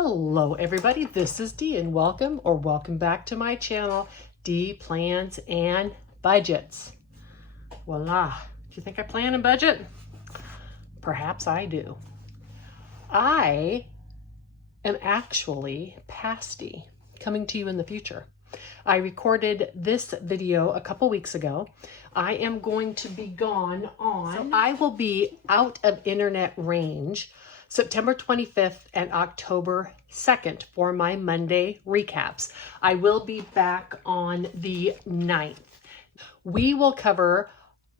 Hello everybody, this is Dee and welcome back to my channel, Dee Plans and Budgets. Voila, do you think I plan and budget? Perhaps I do. I am actually past Dee, coming to you in the future. I recorded this video a couple weeks ago. I am going to be gone on, so I will be out of internet range September 25th and October 2nd for my Monday recaps. I will be back on the 9th. We will cover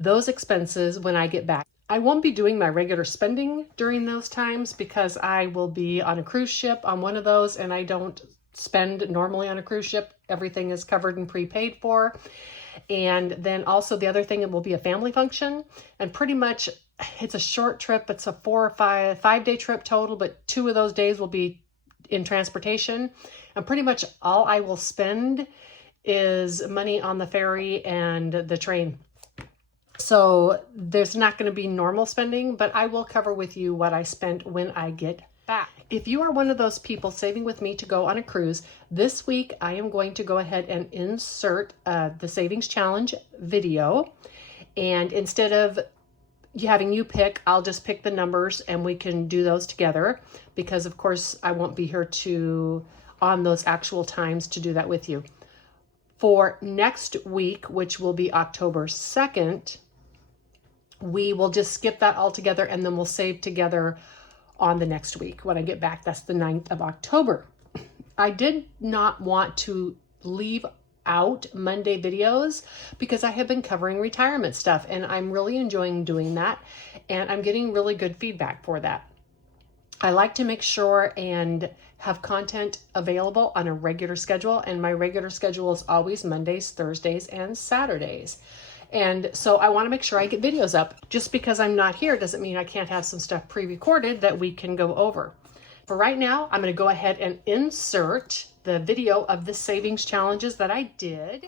those expenses when I get back. I won't be doing my regular spending during those times because I will be on a cruise ship on one of those, and I don't spend normally on a cruise ship. Everything is covered and prepaid for. And then also the other thing, it will be a family function, and pretty much it's a short trip. It's a 4 or 5 day trip total, but 2 of those days will be in transportation. And pretty much all I will spend is money on the ferry and the train. So there's not going to be normal spending, but I will cover with you what I spent when I get back. If you are one of those people saving with me to go on a cruise, this week I am going to go ahead and insert the savings challenge video. And instead of having you pick, I'll just pick the numbers and we can do those together, because of course I won't be here on those actual times to do that with you. For next week, which will be October 2nd, we will just skip that altogether and then we'll save together on the next week. When I get back, that's the 9th of October. I did not want to leave out Monday videos because I have been covering retirement stuff and I'm really enjoying doing that, and I'm getting really good feedback for that. I like to make sure and have content available on a regular schedule, and my regular schedule is always Mondays, Thursdays, and Saturdays. And so I want to make sure I get videos up. Just because I'm not here doesn't mean I can't have some stuff pre-recorded that we can go over. For right now, I'm going to go ahead and insert the video of the savings challenges that I did.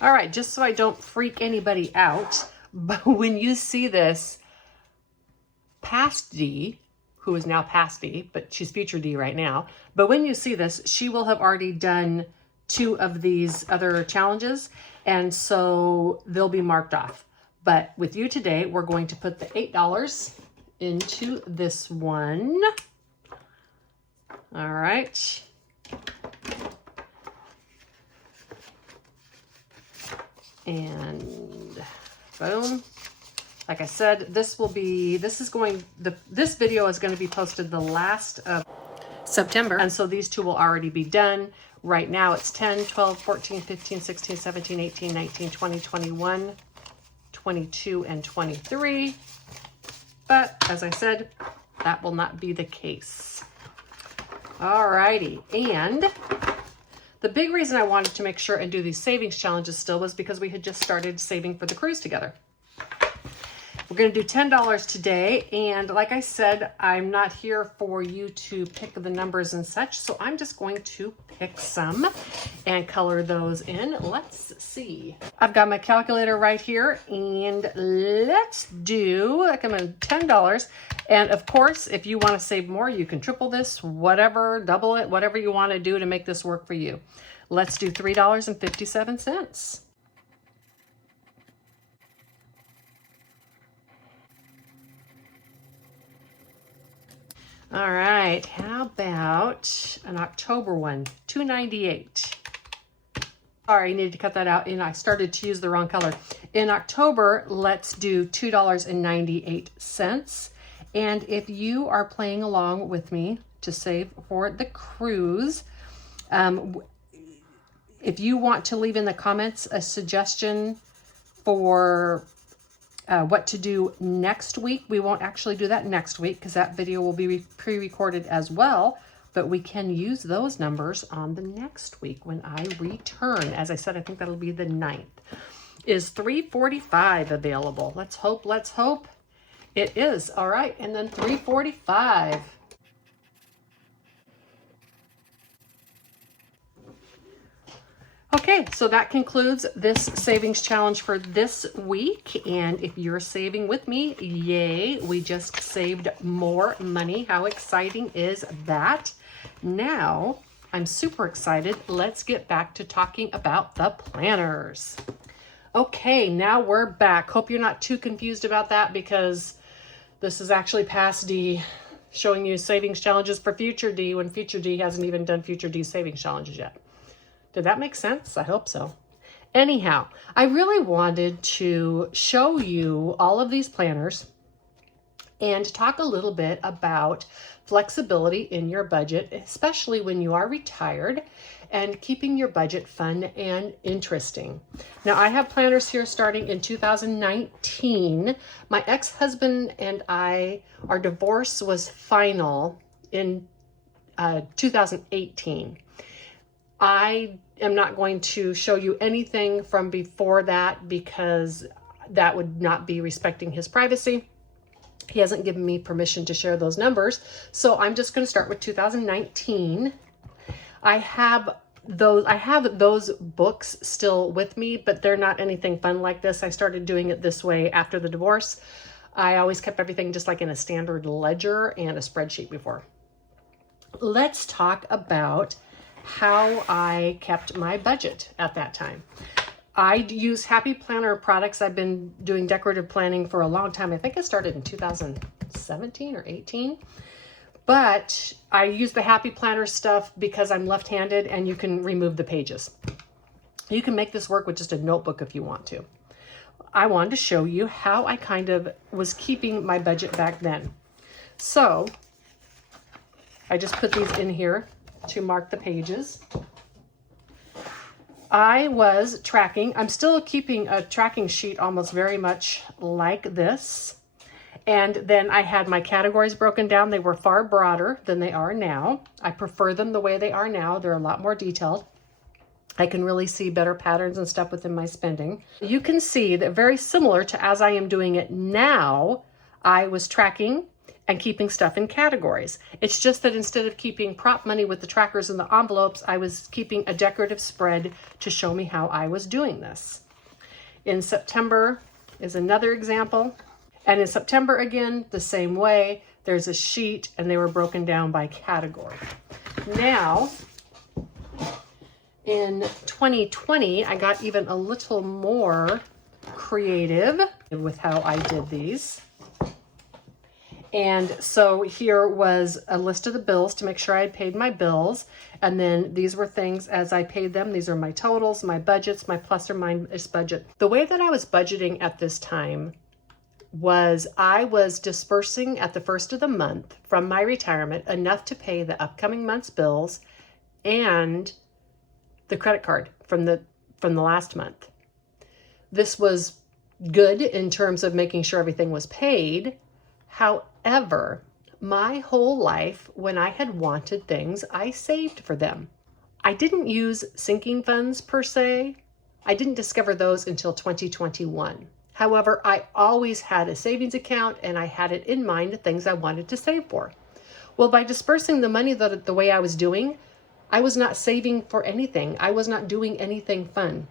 All right, just so I don't freak anybody out, but when you see this, past Dee, who is now past Dee, but she's future Dee right now, but when you see this, she will have already done 2 of these other challenges, and so they'll be marked off. But with you today, we're going to put the $8 into this one. All right. And boom. Like I said, this video is going to be posted the last of September. And so these 2 will already be done. Right now it's 10, 12, 14, 15, 16, 17, 18, 19, 20, 21, 22, and 23. But as I said, that will not be the case. Alrighty, and the big reason I wanted to make sure and do these savings challenges still was because we had just started saving for the cruise together. We're going to do $10 today, and like I said, I'm not here for you to pick the numbers and such, so I'm just going to pick some and color those in. Let's see. I've got my calculator right here, and let's do like I'm at $10. And of course, if you want to save more, you can triple this, whatever, double it, whatever you want to do to make this work for you. Let's do $3.57. All right, how about an October one? $2.98. Sorry, I needed to cut that out, and I started to use the wrong color. In October, let's do $2.98. And if you are playing along with me to save for the cruise, if you want to leave in the comments a suggestion for what to do next week, we won't actually do that next week because that video will be pre-recorded as well, but we can use those numbers on the next week when I return. As I said, I think that'll be the 9th. Is $3.45 available? Let's hope, let's hope. It is. All right, and then $3.45. Okay, so that concludes this savings challenge for this week. And if you're saving with me, yay, we just saved more money. How exciting is that? Now, I'm super excited. Let's get back to talking about the planners. Okay, now we're back. Hope you're not too confused about that because this is actually past D, showing you savings challenges for future D when future D hasn't even done future D savings challenges yet. Did that make sense? I hope so. Anyhow, I really wanted to show you all of these planners and talk a little bit about flexibility in your budget, especially when you are retired, and keeping your budget fun and interesting. Now, I have planners here starting in 2019. My ex-husband and our divorce was final in 2018. I am not going to show you anything from before that because that would not be respecting his privacy. He hasn't given me permission to share those numbers. So I'm just going to start with 2019. I have those books still with me, but they're not anything fun like this. I started doing it this way after the divorce. I always kept everything just like in a standard ledger and a spreadsheet before. Let's talk about how I kept my budget at that time. I use Happy Planner products. I've been doing decorative planning for a long time. I think I started in 2017 or 18. But I use the Happy Planner stuff because I'm left-handed and you can remove the pages. You can make this work with just a notebook if you want to. I wanted to show you how I kind of was keeping my budget back then. So I just put these in here to mark the pages. I was tracking. I'm still keeping a tracking sheet almost very much like this. And then I had my categories broken down. They were far broader than they are now. I prefer them the way they are now. They're a lot more detailed. I can really see better patterns and stuff within my spending. You can see that very similar to as I am doing it now, I was tracking and keeping stuff in categories. It's just that instead of keeping prop money with the trackers and the envelopes, I was keeping a decorative spread to show me how I was doing this. In September is another example. And in September again, the same way, there's a sheet and they were broken down by category. Now, in 2020, I got even a little more creative with how I did these. And so here was a list of the bills to make sure I had paid my bills. And then these were things as I paid them. These are my totals, my budgets, my plus or minus budget. The way that I was budgeting at this time was I was dispersing at the first of the month from my retirement enough to pay the upcoming month's bills and the credit card from the last month. This was good in terms of making sure everything was paid. However, my whole life, when I had wanted things, I saved for them. I didn't use sinking funds per se. I didn't discover those until 2021. However, I always had a savings account and I had it in mind, the things I wanted to save for. Well, by dispersing the money the way I was doing, I was not saving for anything. I was not doing anything fun.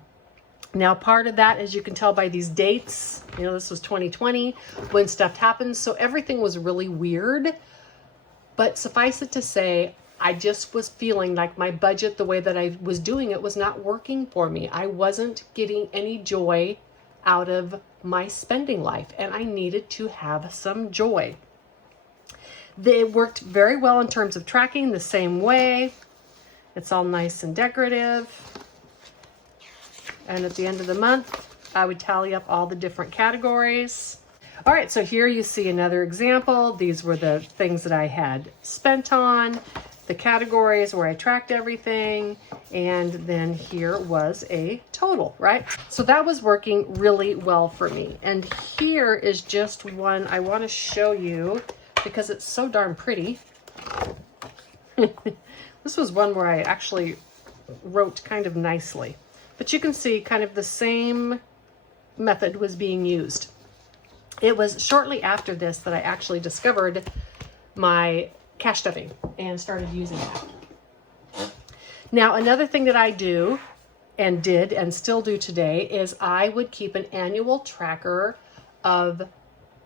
Now, part of that, as you can tell by these dates, this was 2020 when stuff happened. So everything was really weird. But suffice it to say, I just was feeling like my budget, the way that I was doing it, was not working for me. I wasn't getting any joy out of my spending life, and I needed to have some joy. They worked very well in terms of tracking the same way. It's all nice and decorative. And at the end of the month, I would tally up all the different categories. All right, so here you see another example. These were the things that I had spent on, the categories where I tracked everything, and then here was a total, right? So that was working really well for me. And here is just one I want to show you because it's so darn pretty. This was one where I actually wrote kind of nicely. But you can see kind of the same method was being used. It was shortly after this that I actually discovered my cash stuffing and started using that. Now, another thing that I do and did and still do today is I would keep an annual tracker of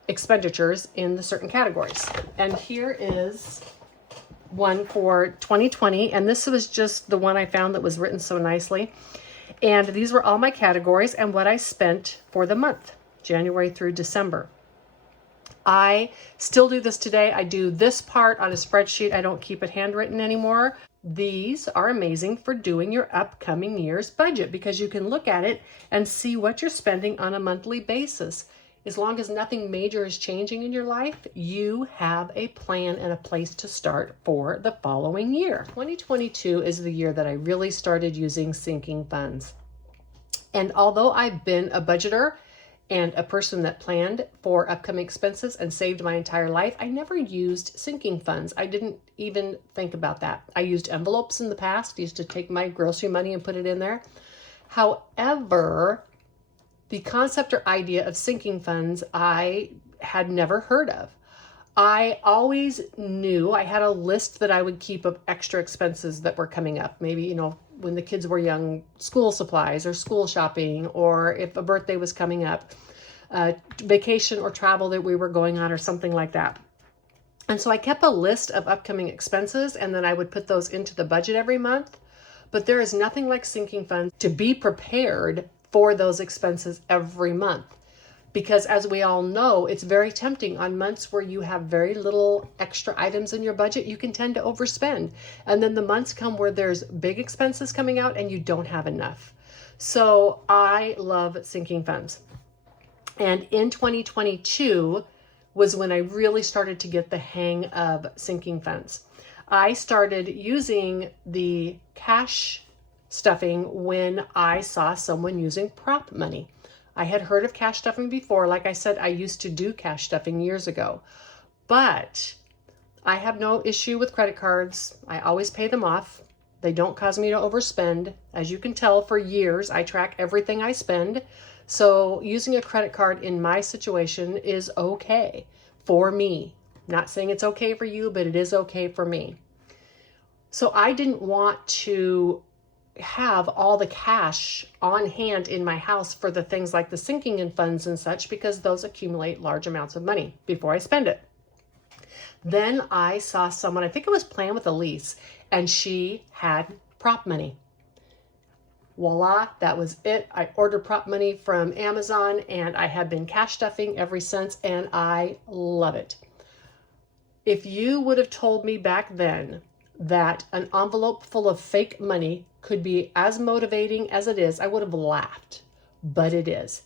expenditures in the certain categories. And here is one for 2020, and this was just the one I found that was written so nicely. And these were all my categories and what I spent for the month, January through December. I still do this today. I do this part on a spreadsheet. I don't keep it handwritten anymore. These are amazing for doing your upcoming year's budget because you can look at it and see what you're spending on a monthly basis. As long as nothing major is changing in your life, you have a plan and a place to start for the following year. 2022 is the year that I really started using sinking funds. And although I've been a budgeter and a person that planned for upcoming expenses and saved my entire life, I never used sinking funds. I didn't even think about that. I used envelopes in the past, used to take my grocery money and put it in there. However, the concept or idea of sinking funds, I had never heard of. I always knew I had a list that I would keep of extra expenses that were coming up. Maybe, when the kids were young, school supplies or school shopping, or if a birthday was coming up, vacation or travel that we were going on or something like that. And so I kept a list of upcoming expenses and then I would put those into the budget every month. But there is nothing like sinking funds to be prepared for those expenses every month. Because as we all know, it's very tempting on months where you have very little extra items in your budget, you can tend to overspend. And then the months come where there's big expenses coming out and you don't have enough. So I love sinking funds. And in 2022 was when I really started to get the hang of sinking funds. I started using the cash stuffing when I saw someone using prop money. I had heard of cash stuffing before. Like I said, I used to do cash stuffing years ago, but I have no issue with credit cards. I always pay them off. They don't cause me to overspend. As you can tell, for years, I track everything I spend. So using a credit card in my situation is okay for me. Not saying it's okay for you, but it is okay for me. So I didn't want to have all the cash on hand in my house for the things like the sinking in funds and such, because those accumulate large amounts of money before I spend it. Then I saw someone, I think it was Plan with Elise, and she had prop money. Voila, that was it. I ordered prop money from Amazon and I have been cash stuffing ever since, and I love it. If you would have told me back then that an envelope full of fake money could be as motivating as it is, I would have laughed, but it is,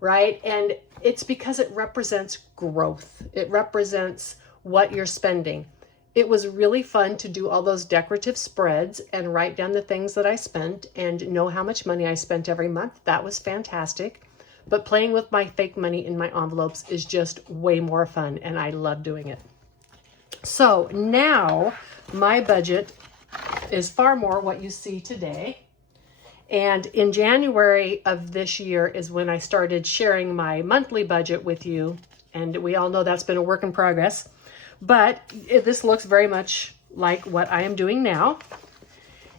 right? And it's because it represents growth. It represents what you're spending. It was really fun to do all those decorative spreads and write down the things that I spent and know how much money I spent every month. That was fantastic. But playing with my fake money in my envelopes is just way more fun, and I love doing it. So now my budget is far more what you see today. And in January of this year is when I started sharing my monthly budget with you. And we all know that's been a work in progress. But this looks very much like what I am doing now.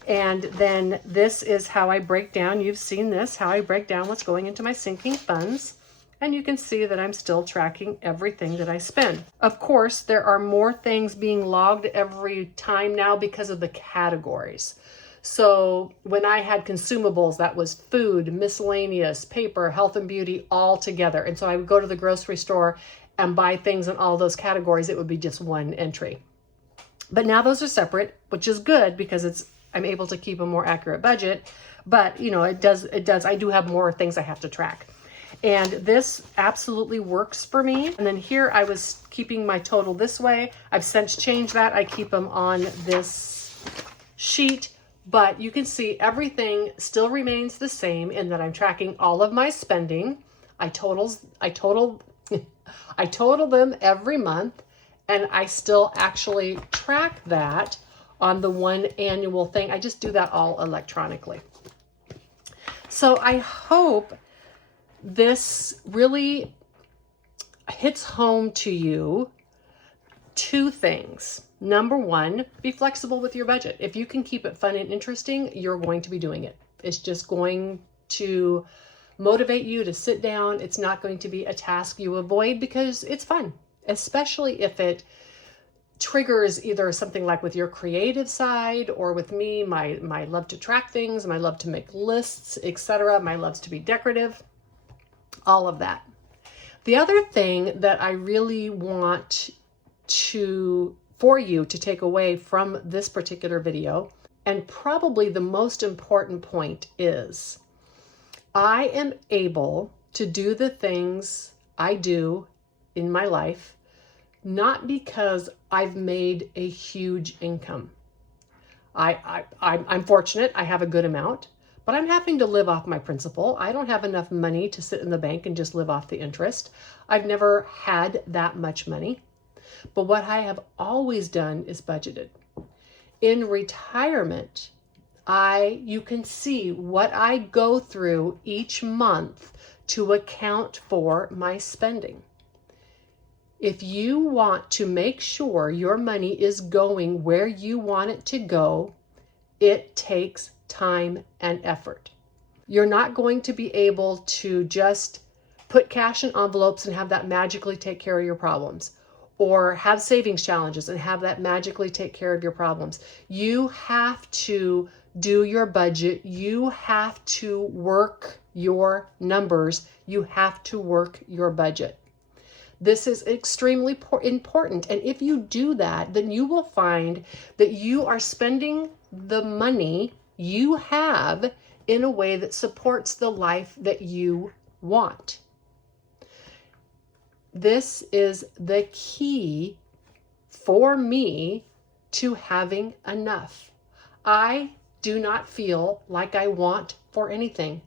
And then this is how I break down, you've seen this, how I break down what's going into my sinking funds. And you can see that I'm still tracking everything that I spend. Of course, there are more things being logged every time now because of the categories. So when I had consumables, that was food, miscellaneous, paper, health and beauty, all together. And so I would go to the grocery store and buy things in all those categories. It would be just one entry. But now those are separate, which is good because I'm able to keep a more accurate budget. But it does, I do have more things I have to track. And this absolutely works for me. And then here I was keeping my total this way. I've since changed that. I keep them on this sheet, but you can see everything still remains the same in that I'm tracking all of my spending. I total them every month, and I still actually track that on the one annual thing. I just do that all electronically. So I hope this really hits home to you two things. Number one, be flexible with your budget. If you can keep it fun and interesting, you're going to be doing it. It's just going to motivate you to sit down. It's not going to be a task you avoid because it's fun, especially if it triggers either something like with your creative side or with me, my love to track things, my love to make lists, etc., my loves to be decorative, all of that. The other thing that I really want for you to take away from this particular video, and probably the most important point, is I am able to do the things I do in my life not because I've made a huge income. I'm fortunate, I have a good amount, but I'm having to live off my principal. I don't have enough money to sit in the bank and just live off the interest. I've never had that much money. But what I have always done is budgeted. In retirement, you can see what I go through each month to account for my spending. If you want to make sure your money is going where you want it to go, it takes time and effort. You're not going to be able to just put cash in envelopes and have that magically take care of your problems, or have savings challenges and have that magically take care of your problems. You have to do your budget. You have to work your numbers. You have to work your budget. This is extremely important. And if you do that, then you will find that you are spending the money you have in a way that supports the life that you want. This is the key for me to having enough. I do not feel like I want for anything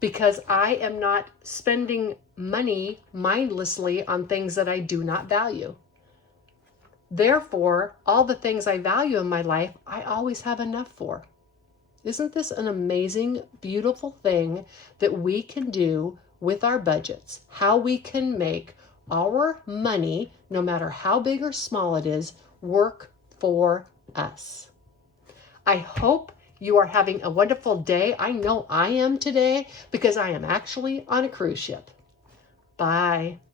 because I am not spending money mindlessly on things that I do not value. Therefore, all the things I value in my life, I always have enough for. Isn't this an amazing, beautiful thing that we can do with our budgets? How we can make our money, no matter how big or small it is, work for us. I hope you are having a wonderful day. I know I am today because I am actually on a cruise ship. Bye.